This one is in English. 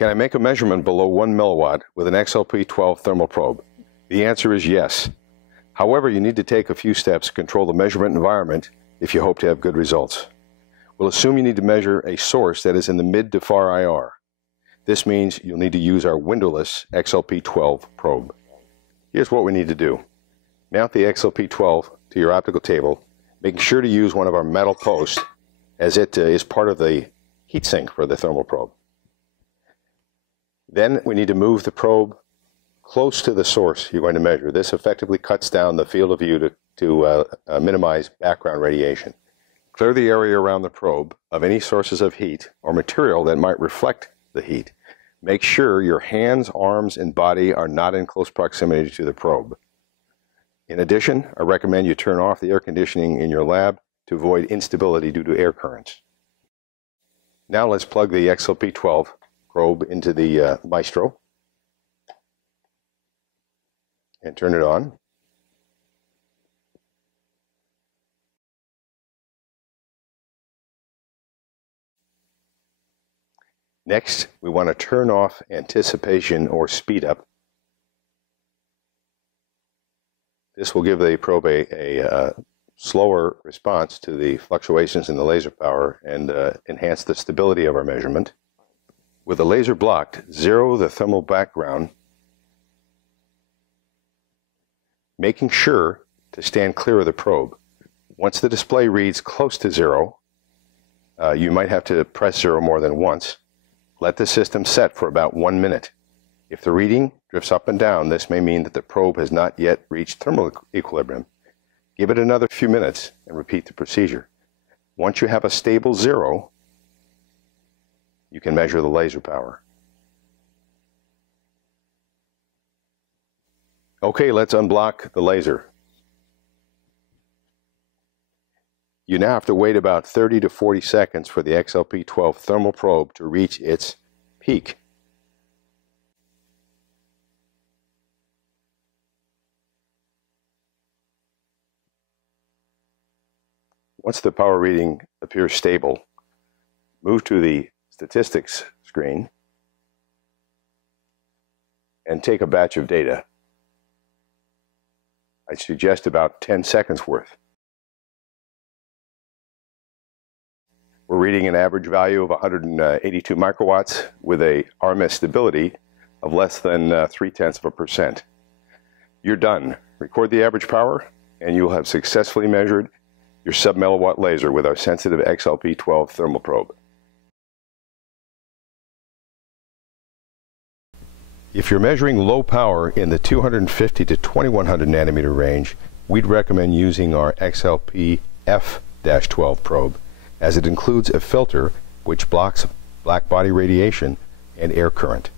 Can I make a measurement below 1 milliwatt with an XLP12 thermal probe? The answer is yes. However, you need to take a few steps to control the measurement environment if you hope to have good results. We'll assume you need to measure a source that is in the mid to far IR. This means you'll need to use our windowless XLP12 probe. Here's what we need to do. Mount the XLP12 to your optical table, making sure to use one of our metal posts as it is part of the heatsink for the thermal probe. Then we need to move the probe close to the source you're going to measure. This effectively cuts down the field of view to minimize background radiation. Clear the area around the probe of any sources of heat or material that might reflect the heat. Make sure your hands, arms, and body are not in close proximity to the probe. In addition, I recommend you turn off the air conditioning in your lab to avoid instability due to air currents. Now let's plug the XLP12 probe into the Maestro and turn it on. Next, we want to turn off anticipation or speed up. This will give the probe a slower response to the fluctuations in the laser power and enhance the stability of our measurement. With the laser blocked, zero the thermal background, making sure to stand clear of the probe. Once the display reads close to zero, you might have to press zero more than once. Let the system set for about 1 minute. If the reading drifts up and down, this may mean that the probe has not yet reached thermal equilibrium. Give it another few minutes and repeat the procedure. Once you have a stable zero, you can measure the laser power. Okay, let's unblock the laser. You now have to wait about 30 to 40 seconds for the XLP12 thermal probe to reach its peak. Once the power reading appears stable, move to the statistics screen and take a batch of data. I suggest about 10 seconds worth. We're reading an average value of 182 microwatts with a RMS stability of less than 0.3%. You're done. Record the average power and you'll have successfully measured your sub-milliwatt laser with our sensitive XLP12 thermal probe. If you're measuring low power in the 250 to 2100 nanometer range, we'd recommend using our XLP-F-12 probe, as it includes a filter which blocks black body radiation and air current.